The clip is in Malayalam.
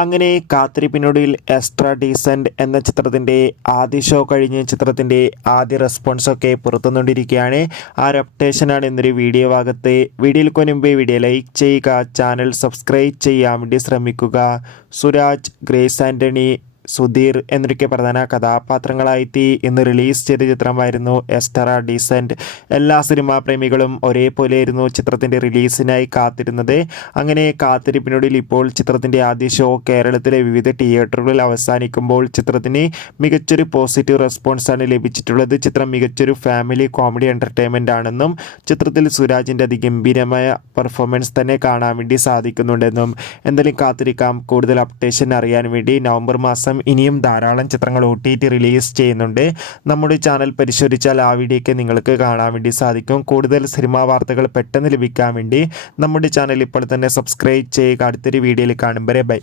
അങ്ങനെ കാത്തിരിപ്പിനൊടുവിൽ എക്സ്ട്രാ ഡീസൻറ്റ് എന്ന ചിത്രത്തിൻ്റെ ആദ്യ ഷോ കഴിഞ്ഞ് ചിത്രത്തിൻ്റെ ആദ്യ റെസ്പോൺസൊക്കെ പുറത്തുനിന്നുകൊണ്ടിരിക്കുകയാണ്. ആ ഒരു അപ്ഡേഷനാണ് ഇന്നൊരു വീഡിയോ ഭാഗത്ത്. വീഡിയോയിൽ മുൻപ് വീഡിയോ ലൈക്ക് ചെയ്യുക, ചാനൽ സബ്സ്ക്രൈബ് ചെയ്യാൻ വേണ്ടി ശ്രമിക്കുക. സുരാജ്, ഗ്രേസ് ആൻ്റണി, സുധീർ എന്നൊക്കെ പ്രധാന കഥാപാത്രങ്ങളായിട്ട് ഇന്ന് റിലീസ് ചെയ്ത ചിത്രമായിരുന്നു എക്സ്ട്രാ ഡീസൻറ്റ്. എല്ലാ സിനിമാ പ്രേമികളും ഒരേപോലെയായിരുന്നു ചിത്രത്തിൻ്റെ റിലീസിനായി കാത്തിരുന്നത്. അങ്ങനെ കാത്തിരിപ്പിനൊടുവിൽ ഇപ്പോൾ ചിത്രത്തിൻ്റെ ആദ്യ ഷോ കേരളത്തിലെ വിവിധ തിയേറ്ററുകളിൽ അവസാനിക്കുമ്പോൾ ചിത്രത്തിന് മികച്ചൊരു പോസിറ്റീവ് റെസ്പോൺസാണ് ലഭിച്ചിട്ടുള്ളത്. ചിത്രം മികച്ചൊരു ഫാമിലി കോമഡി എൻ്റർടൈൻമെൻ്റ് ആണെന്നും ചിത്രത്തിൽ സുരാജിൻ്റെ അതിഗംഭീരമായ പെർഫോമൻസ് തന്നെ കാണാൻ വേണ്ടി സാധിക്കുന്നുണ്ടെന്നും എന്തായാലും കാത്തിരിക്കാം. കൂടുതൽ അപ്ഡേഷൻ അറിയാൻ വേണ്ടി നവംബർ മാസം ഇനിയും ധാരാളം ചിത്രങ്ങൾ OTT റിലീസ് ചെയ്യുന്നുണ്ട്. നമ്മുടെ ചാനൽ പരിശോധിച്ചാൽ ആ വീഡിയോയ്ക്ക് നിങ്ങൾക്ക് കാണാൻ വേണ്ടി സാധിക്കും. കൂടുതൽ സിനിമാ വാർത്തകൾ പെട്ടെന്ന് ലഭിക്കാൻ വേണ്ടി നമ്മുടെ ചാനൽ ഇപ്പോൾ തന്നെ സബ്സ്ക്രൈബ് ചെയ്യുക. അടുത്തൊരു വീഡിയോയിൽ കാണും വരെ ബൈ.